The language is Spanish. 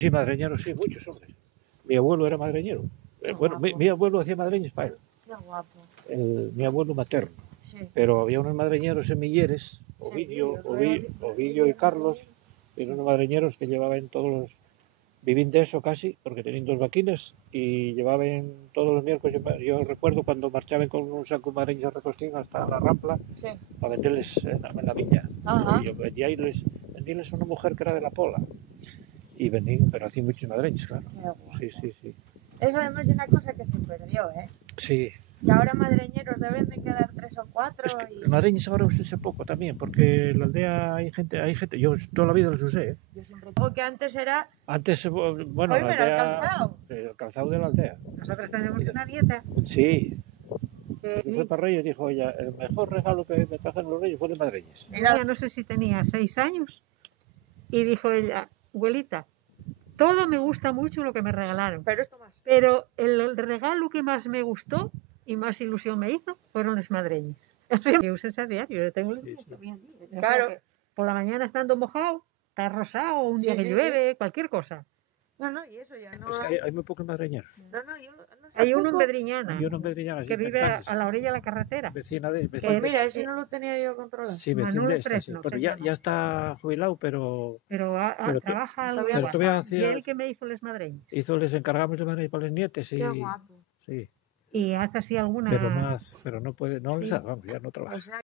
Sí, madreñeros, sí, muchos hombres. Mi abuelo era madreñero. Bueno, mi abuelo hacía madreñas para él. Qué guapo. Mi abuelo materno. Sí. Pero había unos madreñeros semilleres, Ovidio y Carlos, y unos madreñeros que llevaban todos los... Vivín de eso casi, porque tenían 2 vaquinas y llevaban todos los miércoles. Yo recuerdo cuando marchaban con un saco de madreñas de recostín hasta la Rampla, Sí. para venderles en la viña. Ajá. Y yo vendíles a una mujer que era de la Pola. Y vendían, pero hacían muchos madreños, claro. Sí. Eso además es una cosa que se perdió, ¿eh? Sí. Que ahora madreñeros deben de quedar 3 o 4. Es que madreños ahora usé poco también, porque en la aldea hay gente, yo toda la vida los usé. Yo siempre digo que antes era... Antes, bueno, Hoy la aldea, el calzado de la aldea. Nosotros tenemos una nieta. Sí. Cuando fue para Reyes dijo ella, el mejor regalo que me trajeron los Reyes fue de madreñas. Ella no sé si tenía 6 años y dijo ella, abuelita, todo me gusta mucho lo que me regalaron, pero el regalo que más me gustó y más ilusión me hizo fueron los madreños. Yo usé ese diario, yo tengo Claro. Por la mañana estando mojado, está rosado, un día que llueve, cualquier cosa. No, y eso ya no... Es que hay muy pocos madreñeros. Hay uno en Bedriñana, Hay uno en Bedriñana, que vive a la orilla de la carretera. Vecina de... mira, ese no lo tenía yo controlado. Sí, vecino de esta, sí. Pero ya está jubilado, pero trabaja algo. Pero todavía hacía... Y él que me hizo les madreños. Les encargamos de madreñas para los nietes. Qué guapo. Sí. Y hace así alguna... Pero no puede, no les vamos, ya no trabaja.